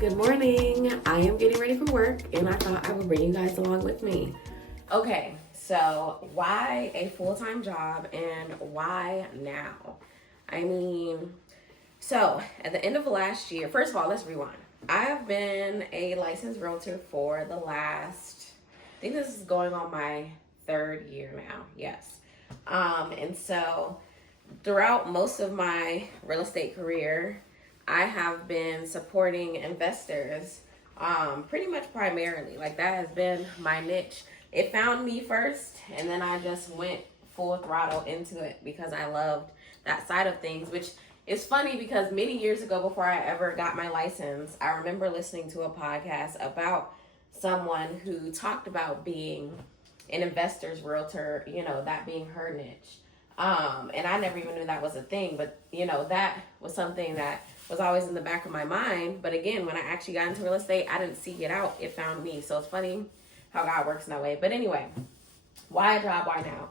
Good morning. I am getting ready for work and I thought I would bring you guys along with me. Okay, so why a full-time job and why now? So at the end of last year, first of all, let's rewind. I have been a licensed realtor for the last, I think this is going on my third year now, yes. And so throughout most of my real estate career, I have been supporting investors pretty much primarily. Like that has been my niche. It found me first, and then I just went full throttle into it because I loved that side of things, which is funny because many years ago, before I ever got my license, I remember listening to a podcast about someone who talked about being an investor's realtor, that being her niche. And I never even knew that was a thing, but that was something that was always in the back of my mind. But again, when I actually got into real estate, I didn't seek it out. It found me. So it's funny how God works in that way. But anyway, why a job? Why now?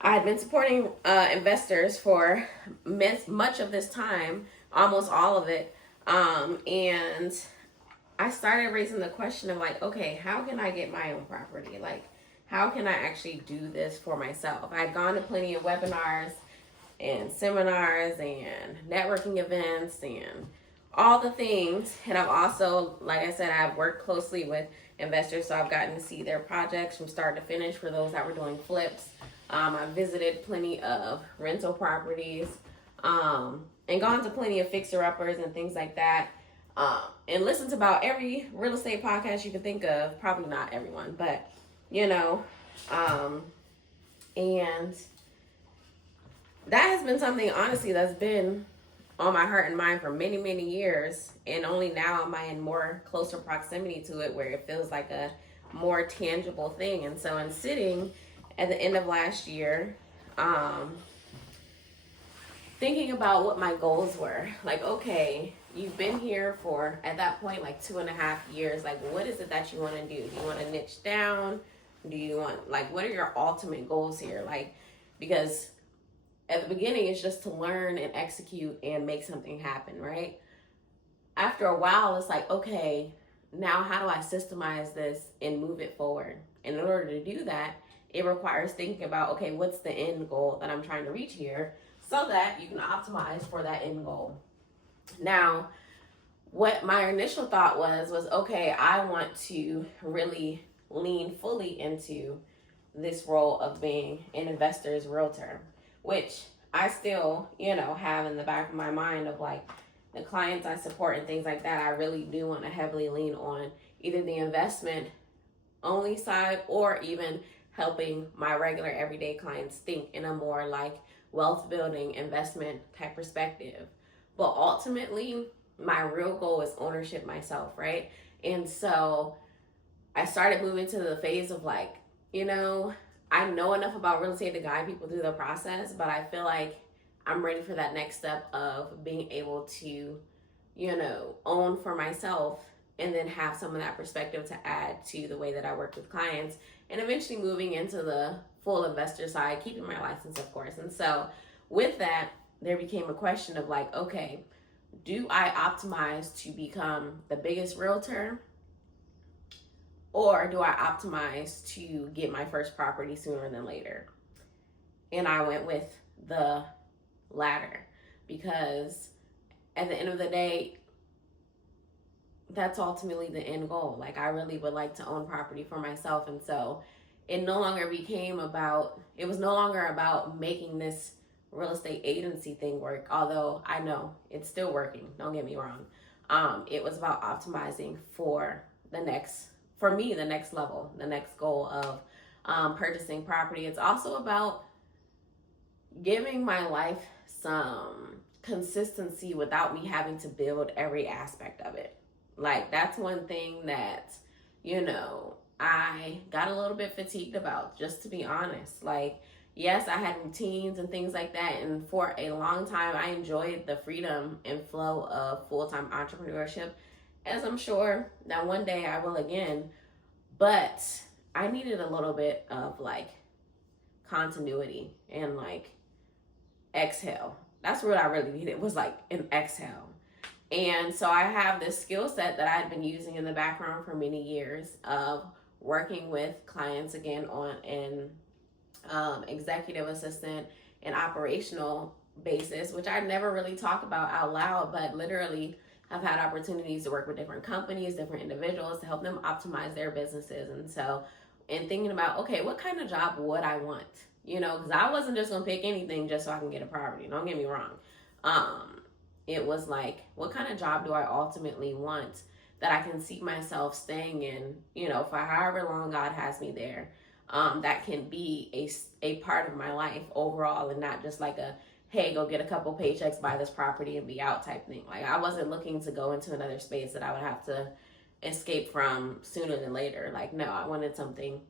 I had been supporting investors for much of this time, almost all of it. And I started raising the question of like, okay, how can I get my own property? Like, how can I actually do this for myself? I'd gone to plenty of webinars and seminars and networking events and all the things. And I've also, like I said, I've worked closely with investors, so I've gotten to see their projects from start to finish for those that were doing flips. I've visited plenty of rental properties and gone to plenty of fixer-uppers and things like that. And listened to about every real estate podcast you can think of. Probably not everyone, but and that has been something, honestly, that's been on my heart and mind for many, many years. And only now am I in more closer proximity to it where it feels like a more tangible thing. And so in sitting at the end of last year, thinking about what my goals were, like, okay, you've been here for, at that point, like 2.5 years. Like, what is it that you want to do? Do you want to niche down? Do you want, like, what are your ultimate goals here? Like, because at the beginning, it's just to learn and execute and make something happen, right? After a while, it's like, okay, now how do I systemize this and move it forward? And in order to do that, it requires thinking about, okay, what's the end goal that I'm trying to reach here so that you can optimize for that end goal. Now, what my initial thought was okay, I want to really lean fully into this role of being an investor's realtor, which I still, have in the back of my mind of like the clients I support and things like that. I really do want to heavily lean on either the investment only side or even helping my regular everyday clients think in a more like wealth building investment type perspective. But ultimately, my real goal is ownership myself, right? And so I started moving to the phase of like, I know enough about real estate to guide people through the process, but I feel like I'm ready for that next step of being able to, own for myself and then have some of that perspective to add to the way that I work with clients and eventually moving into the full investor side, keeping my license, of course. And so with that, there became a question of like, okay, do I optimize to become the biggest realtor? Or do I optimize to get my first property sooner than later? And I went with the latter because at the end of the day, that's ultimately the end goal. Like I really would like to own property for myself. And so it was no longer about making this real estate agency thing work, although I know it's still working, don't get me wrong. It was about optimizing for the next level, the next goal of purchasing property. It's also about giving my life some consistency without me having to build every aspect of it. Like that's one thing that, I got a little bit fatigued about, just to be honest. Like, yes, I had routines and things like that. And for a long time, I enjoyed the freedom and flow of full-time entrepreneurship, as I'm sure that one day I will again. But I needed a little bit of like continuity and like exhale. That's what I really needed, was like an exhale. And so I have this skill set that I had been using in the background for many years of working with clients again on an executive assistant and operational basis, which I never really talk about out loud, but literally I've had opportunities to work with different companies, different individuals to help them optimize their businesses. And so, in thinking about, okay, what kind of job would I want? Because I wasn't just gonna pick anything just so I can get a property. Don't get me wrong. It was like, what kind of job do I ultimately want that I can see myself staying in, for however long God has me there. That can be a part of my life overall, and not just like a, hey, go get a couple paychecks, buy this property and be out type thing. Like, I wasn't looking to go into another space that I would have to escape from sooner than later. Like, no, I wanted something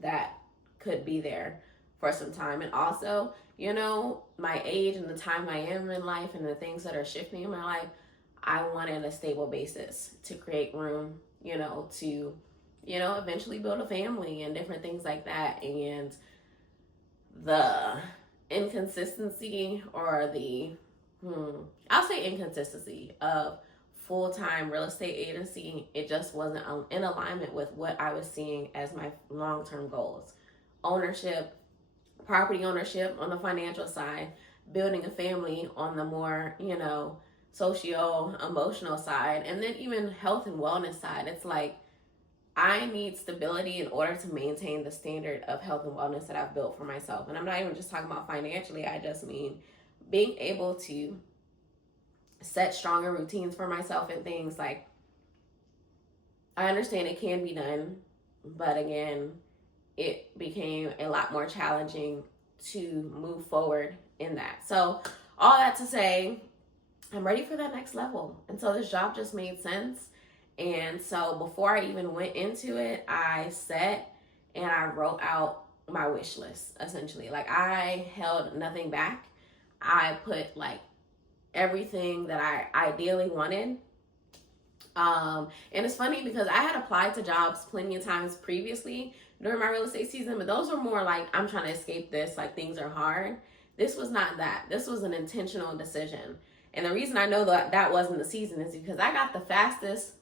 that could be there for some time. And also, my age and the time I am in life and the things that are shifting in my life, I wanted a stable basis to create room, to eventually build a family and different things like that. And the inconsistency, or I'll say inconsistency of full-time real estate agency, it just wasn't in alignment with what I was seeing as my long-term goals. Ownership, property ownership on the financial side, building a family on the more, socio-emotional side, and then even health and wellness side. It's like, I need stability in order to maintain the standard of health and wellness that I've built for myself. And I'm not even just talking about financially. I just mean being able to set stronger routines for myself and things like, I understand it can be done, but again, it became a lot more challenging to move forward in that. So all that to say, I'm ready for that next level. And so this job just made sense. And so before I even went into it, I sat and I wrote out my wish list, essentially. Like, I held nothing back. I put like everything that I ideally wanted. And it's funny because I had applied to jobs plenty of times previously during my real estate season, but those were more like, I'm trying to escape this, like things are hard. This was not that. This was an intentional decision. And the reason I know that wasn't the season is because I got the fastest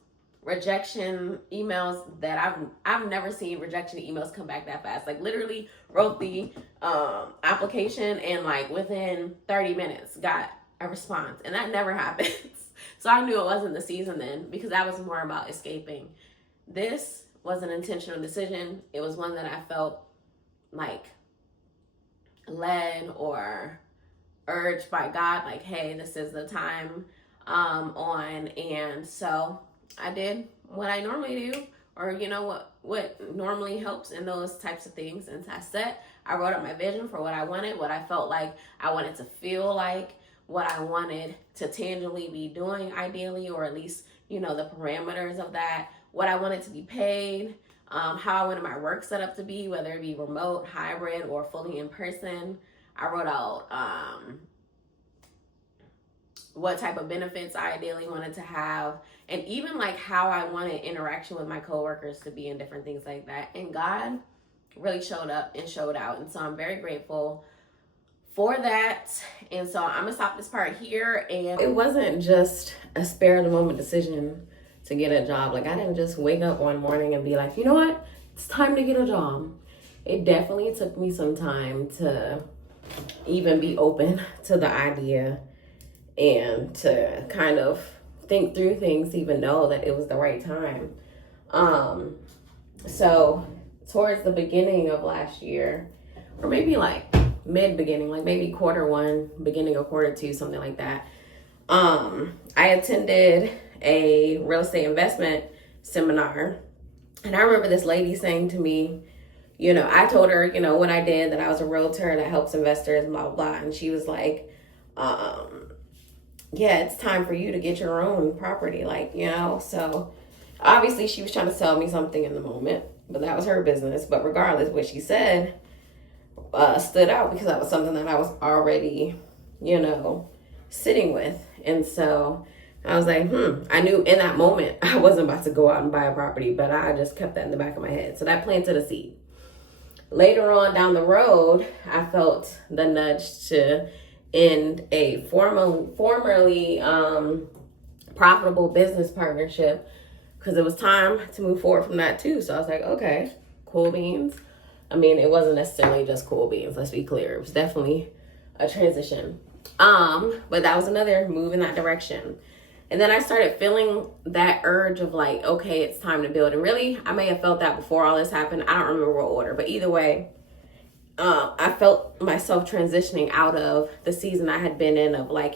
rejection emails that I've never seen rejection emails come back that fast. Like, literally wrote the application and like within 30 minutes got a response, and that never happens. So I knew it wasn't the season then, because that was more about escaping. This was an intentional decision. It was one that I felt like led or urged by God, like, hey, this is the time on. And so I did what I normally do, or what normally helps in those types of things. And I wrote up my vision for what I wanted, what I felt like I wanted to feel like, what I wanted to tangibly be doing ideally, or at least, the parameters of that, what I wanted to be paid, how I wanted my work set up to be, whether it be remote, hybrid, or fully in person. I wrote out what type of benefits I ideally wanted to have, and even like how I wanted interaction with my coworkers to be and different things like that. And God really showed up and showed out. And so I'm very grateful for that. And so I'm gonna stop this part here. And it wasn't just a spare of the moment decision to get a job. Like, I didn't just wake up one morning and be like, you know what, it's time to get a job. It definitely took me some time to even be open to the idea and to kind of think through things to even know that it was the right time. So towards the beginning of last year, or maybe like mid-beginning, like maybe quarter one, beginning of quarter two, something like that, I attended a real estate investment seminar. And I remember this lady saying to me, I told her, what I did, that I was a realtor that helps investors, blah, blah, blah. And she was like, yeah, it's time for you to get your own property. Like, so obviously she was trying to sell me something in the moment, but that was her business. But regardless, what she said stood out because that was something that I was already, sitting with. And so I was like, I knew in that moment I wasn't about to go out and buy a property, but I just kept that in the back of my head. So that planted a seed. Later on down the road, I felt the nudge to end a formerly profitable business partnership, because it was time to move forward from that too. So I was like, okay, cool beans. I mean, it wasn't necessarily just cool beans, let's be clear. It was definitely a transition. But that was another move in that direction. And then I started feeling that urge of like, okay, it's time to build. And really, I may have felt that before all this happened. I don't remember what order, but either way, I felt myself transitioning out of the season I had been in of like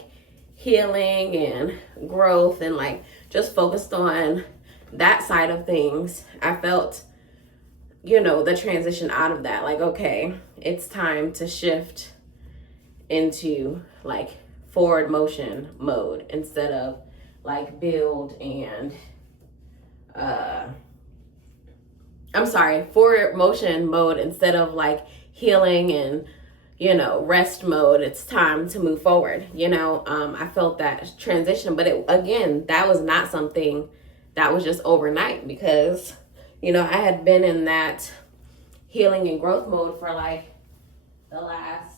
healing and growth and like just focused on that side of things. I felt, the transition out of that. Like, okay, it's time to shift into like forward motion mode instead of like build and forward motion mode instead of like healing and rest mode. It's time to move forward. I felt that transition, but that was not something that was just overnight, because I had been in that healing and growth mode for like the last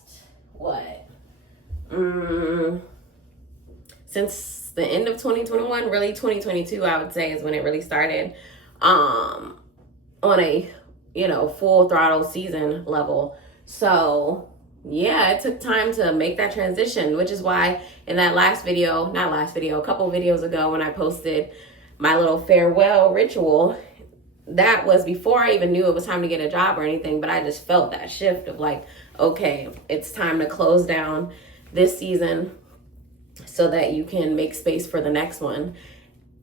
since the end of 2021, really 2022, I would say, is when it really started, on a, full throttle season level. So yeah, it took time to make that transition, which is why in that a couple videos ago, when I posted my little farewell ritual, that was before I even knew it was time to get a job or anything, but I just felt that shift of like, okay, it's time to close down this season so that you can make space for the next one.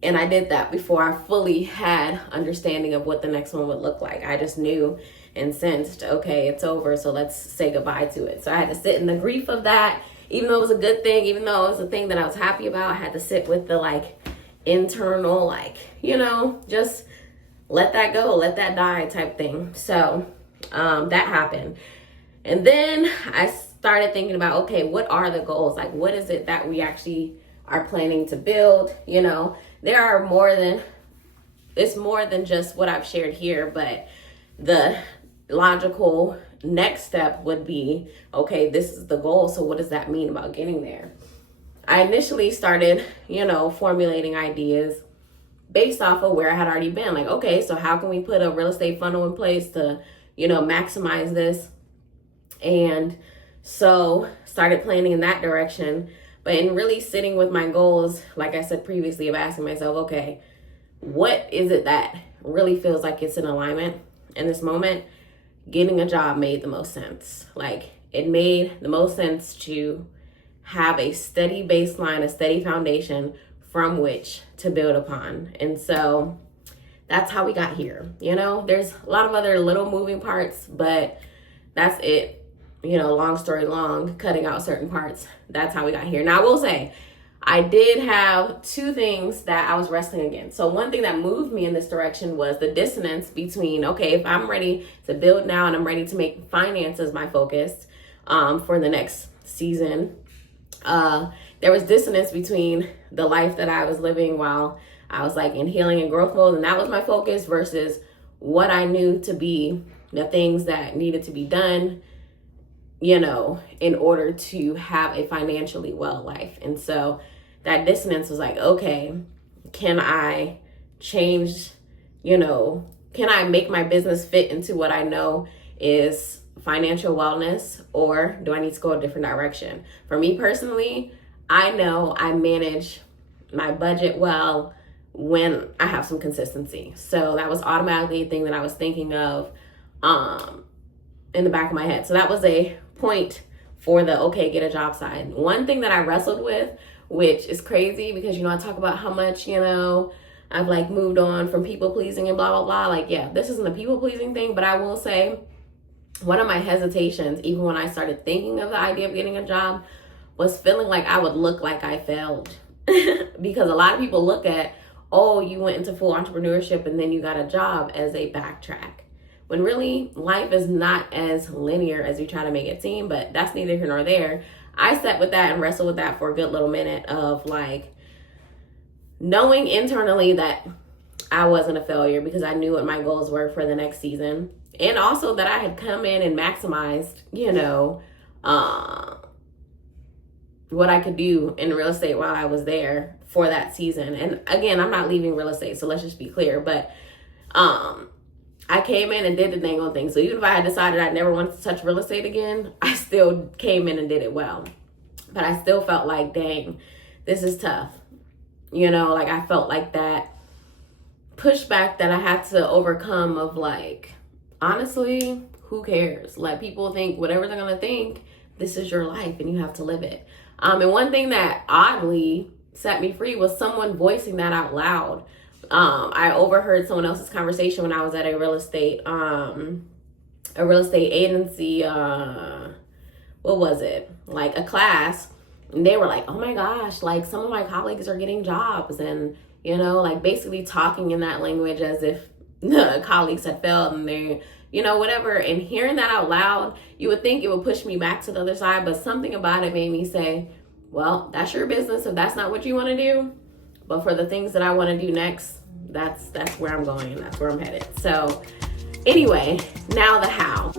And I did that before I fully had understanding of what the next one would look like. I just knew and sensed, okay, it's over, so let's say goodbye to it. So I had to sit in the grief of that, even though it was a good thing, even though it was a thing that I was happy about. I had to sit with the like internal, like, just let that go, let that die type thing. So that happened. And then I started thinking about, okay, what are the goals? Like, what is it that we actually are planning to build? There are it's more than just what I've shared here, but the logical next step would be, okay, this is the goal. So what does that mean about getting there? I initially started, formulating ideas based off of where I had already been. Like, okay, so how can we put a real estate funnel in place to, maximize this? And so started planning in that direction. But in really sitting with my goals, like I said previously, of asking myself, okay, what is it that really feels like it's in alignment in this moment? Getting a job made the most sense. Like, it made the most sense to have a steady baseline, a steady foundation from which to build upon. And so that's how we got here. There's a lot of other little moving parts, but that's it. Long story long, cutting out certain parts. That's how we got here. Now, I will say, I did have two things that I was wrestling against. So one thing that moved me in this direction was the dissonance between, okay, if I'm ready to build now and I'm ready to make finances my focus for the next season, there was dissonance between the life that I was living while I was like in healing and growth mode, and that was my focus, versus what I knew to be the things that needed to be done, in order to have a financially well life. And so that dissonance was like, okay, can I change, can I make my business fit into what I know is financial wellness, or do I need to go a different direction? For me personally, I know I manage my budget well when I have some consistency. So that was automatically a thing that I was thinking of in the back of my head. So that was a point for the, okay, get a job side. One thing that I wrestled with, which is crazy because, I talk about how much, I've like moved on from people pleasing and blah, blah, blah. Like, yeah, this isn't a people pleasing thing, but I will say one of my hesitations, even when I started thinking of the idea of getting a job, was feeling like I would look like I failed. Because a lot of people look at, oh, you went into full entrepreneurship and then you got a job, as a backtrack. When really, life is not as linear as you try to make it seem, but that's neither here nor there. I sat with that and wrestled with that for a good little minute of like knowing internally that I wasn't a failure because I knew what my goals were for the next season. And also that I had come in and maximized, what I could do in real estate while I was there for that season. And again, I'm not leaving real estate, so let's just be clear. But I came in and did the dang on thing. So even if I had decided I never wanted to touch real estate again, I still came in and did it well. But I still felt like, dang, this is tough. You know, like I felt like that pushback that I had to overcome of like, honestly, who cares? Let people think whatever they're going to think. This is your life and you have to live it. And one thing that oddly set me free was someone voicing that out loud. I overheard someone else's conversation when I was at a real estate agency, what was it? Like a class. And they were like, oh my gosh, like some of my colleagues are getting jobs, and, you know, like basically talking in that language as if the colleagues had failed and they, you know, whatever. And hearing that out loud, you would think it would push me back to the other side, but something about it made me say, well, that's your business if that's not what you want to do. But for the things that I want to do next, that's where I'm going and that's where I'm headed. So anyway, now the how.